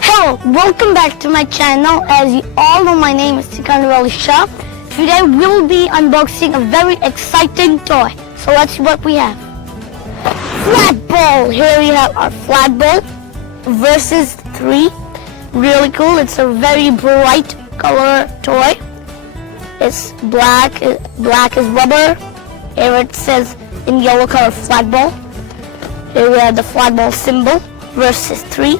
Hello, welcome back to my channel. As you all know, my name is Sikandar Ali Shah. Today we'll be unboxing a very exciting toy. So let's see what we have. Flat ball. Here we have our flat ball versus 3. Really cool. It's a very bright color toy. It's black. Black is rubber. Here it says in yellow color flat ball. Here we have the flat ball symbol versus 3.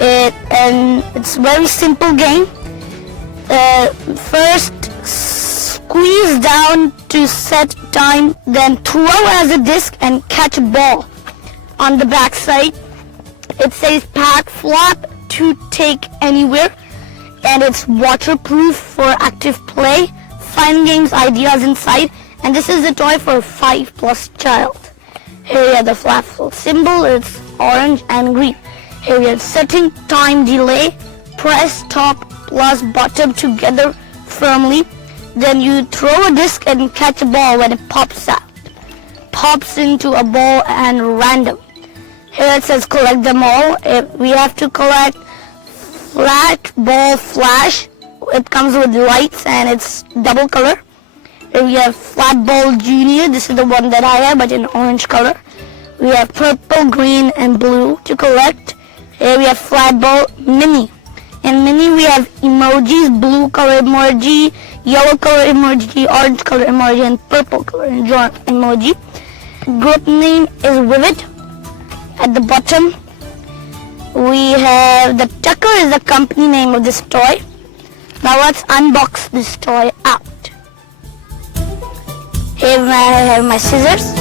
And it's a very simple game. First, squeeze down to set time, then throw as a disc and catch a ball. On the back side, it says pack flap to take anywhere, and it's waterproof for active play, fun games, ideas inside, and this is a toy for 5+ child. Here we have the flap symbol. It's orange and green. Here we have setting time delay. Press top plus bottom together firmly. Then you throw a disc and catch a ball when it pops out. Pops into a ball and random. Here it says collect them all. We have to collect flat ball flash. It comes with lights and it's double color. Here we have flat ball junior. This is the one that I have, but in orange color. We have purple, green, and blue to collect. Here we have flat ball mini. In mini we have emojis, blue color emoji, yellow color emoji, orange color emoji, and purple color emoji. Group name is Vivid. At the bottom we have the Tucker is the company name of this toy. Now let's unbox this toy out. Here I have my scissors.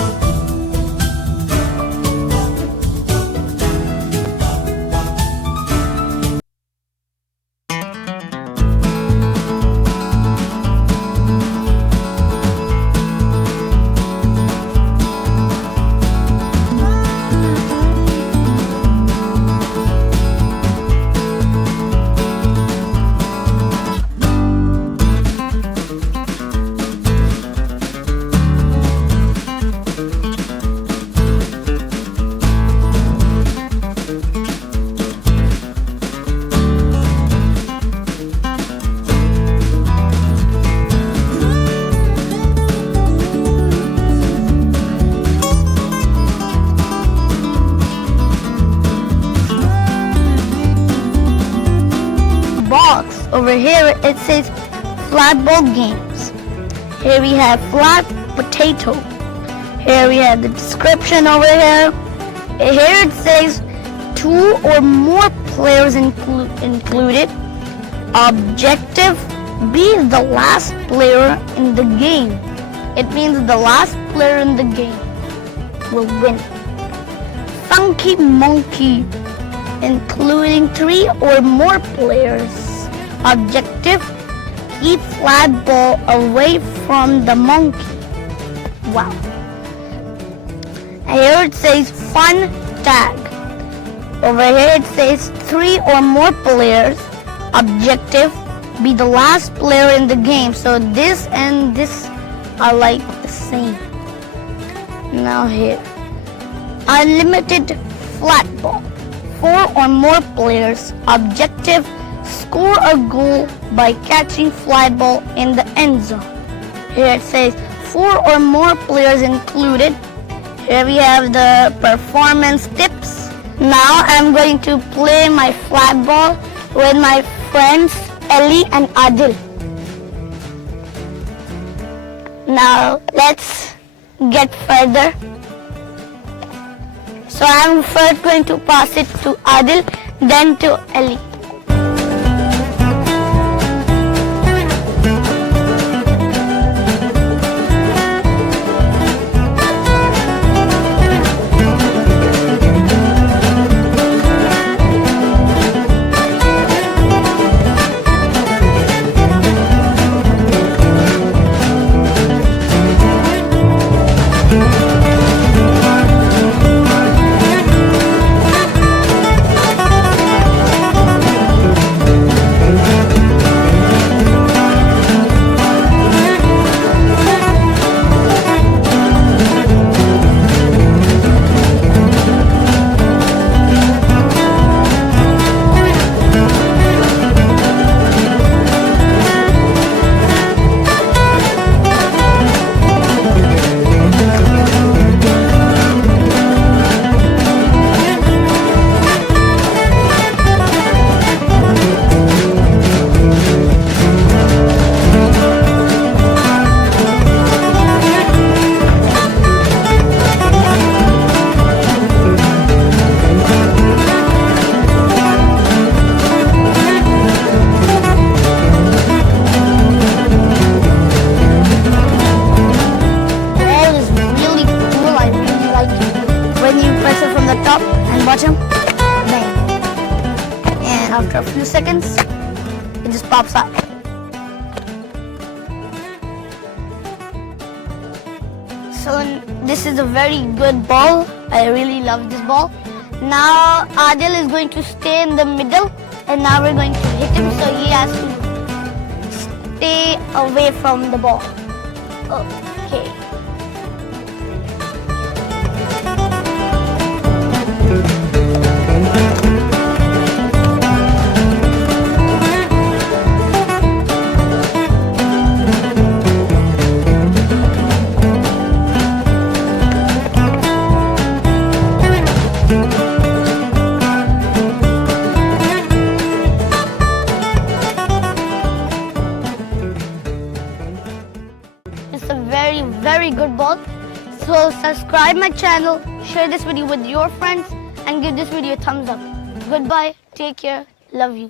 Box. Over here it says flat ball games. Here we have flat potato. Here we have the description over here. Here it says 2 or more players included. Objective, be the last player in the game. It means the last player in the game will win. Funky monkey, including 3 or more players. Objective, keep flat ball away from the monkey. Wow. Here it says fun tag. Over here it says 3 or more players. Objective, be the last player in the game. So this and this are like the same. Now here, unlimited flat ball. 4 or more players. Objective, score a goal by catching flat ball in the end zone. Here it says 4 or more players included. Here we have the performance tips. Now I'm going to play my flat ball with my friends Ellie and Adil. Now let's get further. So I'm first going to pass it to Adil, then to Ellie. bottom, bang. And after a few seconds, it just pops out. So this is a very good ball. I really love this ball. Now Adil is going to stay in the middle, and now we're going to hit him, so he has to stay away from the ball. Okay. It's a very, very good ball. So subscribe my channel, share this video with your friends, and give this video a thumbs up. Goodbye, take care, love you.